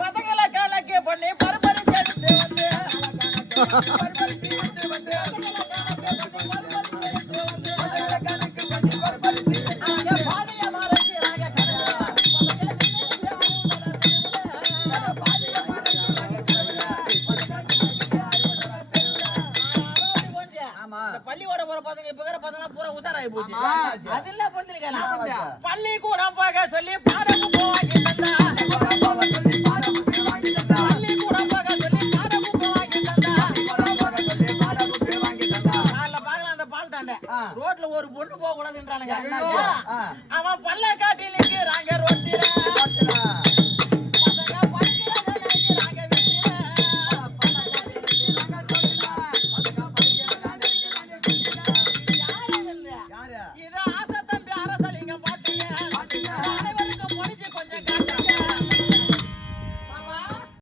பசங்களை கணக்கு பண்ணி பரபரிச்சு எடுத்து வந்து பள்ளிக்கூட போற பசங்க இப்ப இருக்கிற பசங்க பூரா உசாராயி போச்சு. அது இல்ல பள்ளிக்கூடம் போக சொல்லி பாடம்